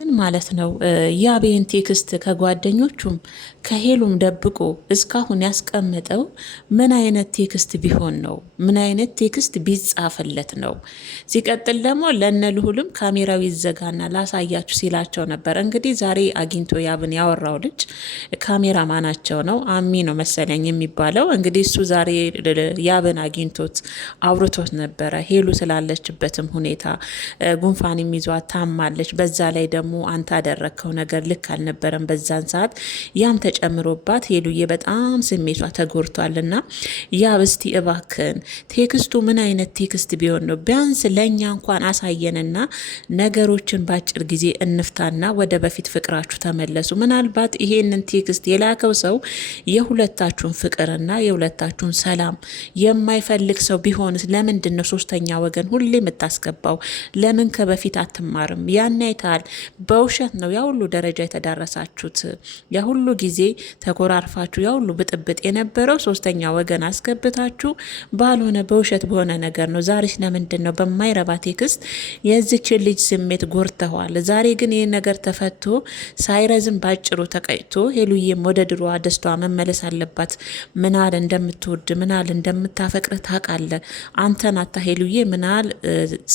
ግን ማለት ነው የአቤን ቴክስት ከጓደኞቹም ከሄሉም ደብቆ እስካሁን ያስቀመጠው ምን አይነት ቴክስት ቢሆን ነው? ምን አይነት ቴክስት ቢጻፍለት ነው? ሲቀጥል ደግሞ ለነ ልሁልም ካሜራው ይዘጋና ላሳያችሁ ሲላቸው ነበር። እንግዲህ ዛሬ አግኝቶ ያብን ያወራው ልጅ ካሜራ ማናቸው ነው አሚ ነው መሰለኝ የሚባለው። እንግዲህ እሱ ዛሬ ያብን አግኝቶት አውርቶት ነበረ። ሄሉ ስላለችበትም ሁኔታ ጉንፋን የሚይዟት ታማለች። በዛ ላይ ደግሞ አንተ ያደረግከው ነገር ልክ አልነበረም በዛን ሰዓት። ያም ተጨምሮባት ሄሉዬ በጣም ስሜቷ ተጎድቷልና ያብ እስቲ እባክን ቴክስቱ ምን አይነት ቴክስት ቢሆን ነው? ቢያንስ ለእኛ እንኳን አሳየንና ነገሮችን በአጭር ጊዜ እንፍታና ወደ በፊት ፍቅራችሁ ተመለሱ። ምናልባት ይሄንን ቴክስት የላከው ሰው የሁለታችሁን ፍቅርና የሁለታችሁን ሰላም የማይፈልግ ሰው ቢሆንስ ለምንድን ነው ሶስተኛ ወገን ሁሌ የምታስገባው? ለምን ከበፊት አትማርም? ያን አይተሃል። በውሸት ነው ያ ሁሉ ደረጃ የተዳረሳችሁት። ያ ሁሉ ጊዜ ተኮራርፋችሁ ያ ሁሉ ብጥብጥ የነበረው ሶስተኛ ወገን አስገብታችሁ ባልሆነ በውሸት በሆነ ነገር ነው። ዛሬ ለምንድን ነው በማይረባ ቴክስት የዚችን ልጅ ስሜት ጎርተዋል? ዛሬ ግን ይህ ነገር ተፈቶ ሳይረዝም ባጭሩ ተቀጭቶ ሄሉዬም ወደ ድሮ ደስቷ መመለስ አለባት። ምናል እንደምትወድ ምናል እንደምታፈቅር ታውቃለህ። አንተን አታ ሄሉዬ ምናል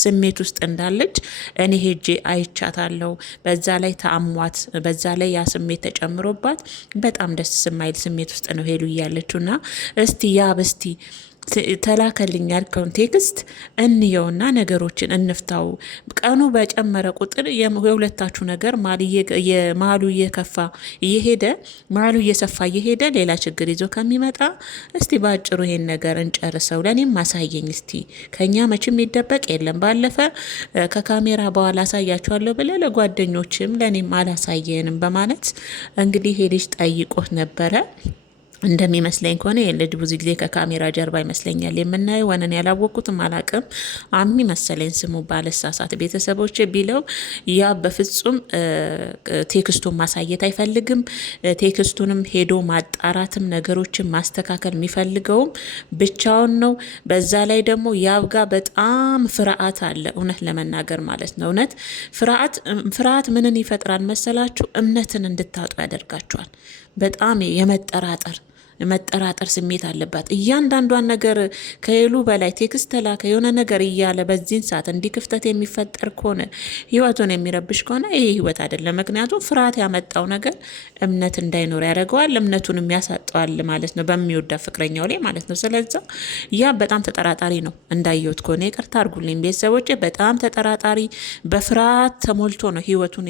ስሜት ውስጥ እንዳለች እኔ ሄጄ አይቻታለሁ። በዛ ላይ ተአሟት፣ በዛ ላይ ያ ስሜት ተጨምሮባት በጣም ደስ የማይል ስሜት ውስጥ ነው ሄሉ እያለችውና እስቲ ያብ እስቲ ተላከልኝ ያልከውን ቴክስት እንየውና ነገሮችን እንፍታው። ቀኑ በጨመረ ቁጥር የሁለታችሁ ነገር ማሉ እየከፋ እየሄደ ማሉ እየሰፋ እየሄደ ሌላ ችግር ይዞ ከሚመጣ እስቲ በአጭሩ ይሄን ነገር እንጨርሰው። ለኔም ማሳየኝ እስቲ። ከኛ መቼም ይደበቅ የለም። ባለፈ ከካሜራ በኋላ አሳያችኋለሁ ብለ ለጓደኞችም ለኔም አላሳየንም በማለት እንግዲህ ይሄ ልጅ ጠይቆት ነበረ። እንደሚመስለኝ ከሆነ የልጅ ብዙ ጊዜ ከካሜራ ጀርባ ይመስለኛል የምናየው። ወነን ያላወቅኩትም አላቅም። አሚ መሰለኝ ስሙ ባለሳሳት ቤተሰቦች ቢለው ያ በፍጹም ቴክስቱን ማሳየት አይፈልግም። ቴክስቱንም ሄዶ ማጣራትም ነገሮችን ማስተካከል የሚፈልገውም ብቻውን ነው። በዛ ላይ ደግሞ ያብ ጋር በጣም ፍርሃት አለ። እውነት ለመናገር ማለት ነው። እውነት ፍርሃት ምንን ይፈጥራል መሰላችሁ? እምነትን እንድታጡ ያደርጋችኋል። በጣም የመጠራጠር ስሜት አለባት። እያንዳንዷን ነገር ከሄሉ በላይ ቴክስት ተላከ የሆነ ነገር እያለ በዚህን ሰዓት እንዲህ ክፍተት የሚፈጠር ከሆነ ህይወቱን የሚረብሽ ከሆነ ይሄ ህይወት አይደለም። ምክንያቱም ፍርሃት ያመጣው ነገር እምነት እንዳይኖር ያደርገዋል፣ እምነቱን ያሳጠዋል ማለት ነው፣ በሚወዳ ፍቅረኛው ላይ ማለት ነው። ስለዛ ያ በጣም ተጠራጣሪ ነው። እንዳየሁት ከሆነ ይቅርታ አድርጉልኝ ቤተሰቦች፣ በጣም ተጠራጣሪ በፍርሃት ተሞልቶ ነው ህይወቱን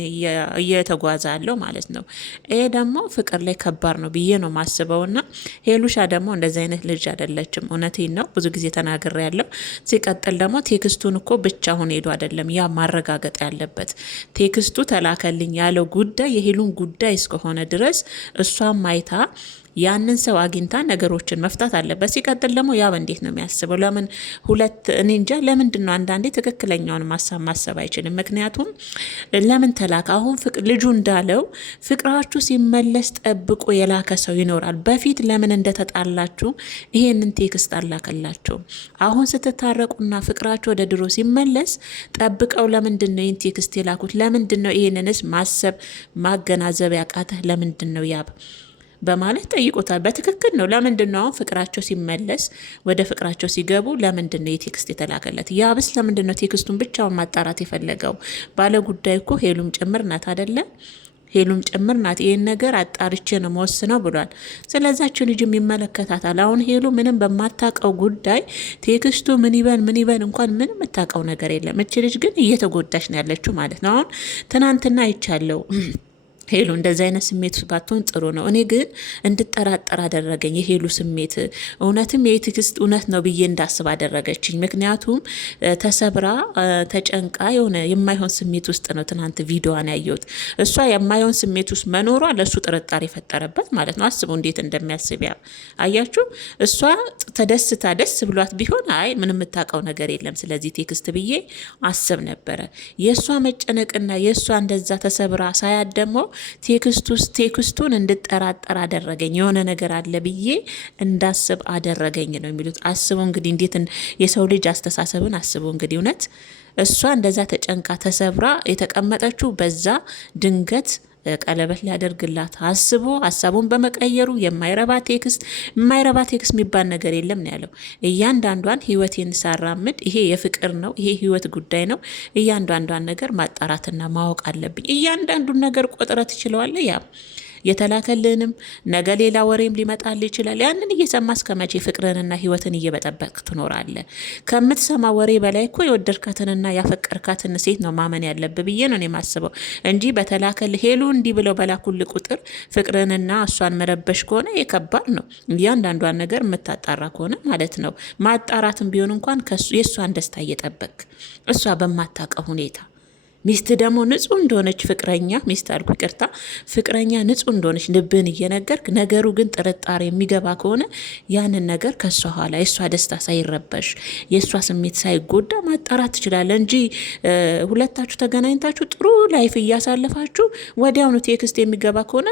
እየተጓዘ ያለው ማለት ነው። ይሄ ደግሞ ፍቅር ላይ ከባድ ነው ብዬ ነው ማስበውና ሄሉሻ ደግሞ እንደዚህ አይነት ልጅ አይደለችም። እውነቴን ነው፣ ብዙ ጊዜ ተናግሬ ያለው። ሲቀጥል ደግሞ ቴክስቱን እኮ ብቻውን ሄዱ አይደለም ያ ማረጋገጥ ያለበት። ቴክስቱ ተላከልኝ ያለው ጉዳይ የሄሉን ጉዳይ እስከሆነ ድረስ እሷም ማይታ ያንን ሰው አግኝታ ነገሮችን መፍታት አለበት። ሲቀጥል ደግሞ ያብ እንዴት ነው የሚያስበው? ለምን እኔ እንጃ ለምንድን ነው አንዳንዴ ትክክለኛውን ማሰብ አይችልም። ምክንያቱም ለምን ተላከ? አሁን ልጁ እንዳለው ፍቅራችሁ ሲመለስ ጠብቆ የላከ ሰው ይኖራል። በፊት ለምን እንደተጣላችሁ ይሄንን ቴክስት አላከላችሁ? አሁን ስትታረቁና ፍቅራችሁ ወደ ድሮ ሲመለስ ጠብቀው ለምንድን ነው ይህን ቴክስት የላኩት? ለምንድን ነው ይሄንንስ ማሰብ ማገናዘብ ያቃተህ? ለምንድን ነው ያብ በማለት ጠይቆታል። በትክክል ነው። ለምንድን ነው አሁን ፍቅራቸው ሲመለስ ወደ ፍቅራቸው ሲገቡ ለምንድን ነው የቴክስት የተላከለት? ያብስ ለምንድን ነው ቴክስቱን ብቻውን ማጣራት የፈለገው? ባለ ጉዳይ እኮ ሄሉም ጭምር ናት አይደለ? ሄሉም ጭምር ናት። ይህን ነገር አጣርቼ ነው መወስነው ብሏል። ስለዛችን ልጅም ይመለከታታል። አሁን ሄሉ ምንም በማታቀው ጉዳይ ቴክስቱ ምን ይበን እንኳን ምንም የምታውቀው ነገር የለም። እች ልጅ ግን እየተጎዳች ነው ያለችው ማለት ነው። አሁን ትናንትና አይቻለው ሄሉ እንደዚህ አይነት ስሜት ባትሆን ጥሩ ነው። እኔ ግን እንድጠራጠር አደረገኝ የሄሉ ስሜት። እውነትም የቴክስት እውነት ነው ብዬ እንዳስብ አደረገችኝ። ምክንያቱም ተሰብራ ተጨንቃ የሆነ የማይሆን ስሜት ውስጥ ነው ትናንት ቪዲዮዋን ያየሁት። እሷ የማይሆን ስሜት ውስጥ መኖሯ ለእሱ ጥርጣሬ የፈጠረበት ማለት ነው። አስቡ እንዴት እንደሚያስብ አያችሁ። እሷ ተደስታ ደስ ብሏት ቢሆን አይ ምንም የምታውቀው ነገር የለም ስለዚህ ቴክስት ብዬ አስብ ነበረ። የእሷ መጨነቅና የእሷ እንደዛ ተሰብራ ሳያት ደግሞ ቴክስቱን እንድጠራጠር አደረገኝ። የሆነ ነገር አለ ብዬ እንዳስብ አደረገኝ ነው የሚሉት። አስቡ እንግዲህ እንዴት የሰው ልጅ አስተሳሰብን አስቡ እንግዲህ እውነት እሷ እንደዛ ተጨንቃ ተሰብራ የተቀመጠችው በዛ ድንገት ቀለበት ሊያደርግላት አስቦ ሀሳቡን በመቀየሩ የማይረባ ቴክስት የሚባል ነገር የለም ነው ያለው። እያንዳንዷን ህይወቴን ሳራምድ ይሄ የፍቅር ነው፣ ይሄ ህይወት ጉዳይ ነው። እያንዳንዷን ነገር ማጣራትና ማወቅ አለብኝ። እያንዳንዱን ነገር ቆጥረ ትችለዋለህ። ያ የተላከልንም ነገ ሌላ ወሬም ሊመጣል ይችላል። ያንን እየሰማ እስከ መቼ ፍቅርንና ህይወትን እየበጠበቅ ትኖራለህ? ከምትሰማ ወሬ በላይ እኮ የወደድካትንና ያፈቀርካትን ሴት ነው ማመን ያለብህ ብዬ ነው የማስበው እንጂ በተላከል ሄሉ እንዲህ ብለው በላኩል ቁጥር ፍቅርንና እሷን መረበሽ ከሆነ የከባድ ነው። እያንዳንዷን ነገር የምታጣራ ከሆነ ማለት ነው። ማጣራትም ቢሆን እንኳን የእሷን ደስታ እየጠበቅ እሷ በማታውቀው ሁኔታ ሚስት ደግሞ ንጹህ እንደሆነች ፍቅረኛ ሚስት አልኩ ይቅርታ፣ ፍቅረኛ ንጹህ እንደሆነች ልብን እየነገርክ ነገሩ ግን ጥርጣሬ የሚገባ ከሆነ ያንን ነገር ከሷ ኋላ የእሷ ደስታ ሳይረበሽ የእሷ ስሜት ሳይጎዳ ማጣራት ትችላለህ እንጂ ሁለታችሁ ተገናኝታችሁ ጥሩ ላይፍ እያሳለፋችሁ ወዲያውኑ ቴክስት የሚገባ ከሆነ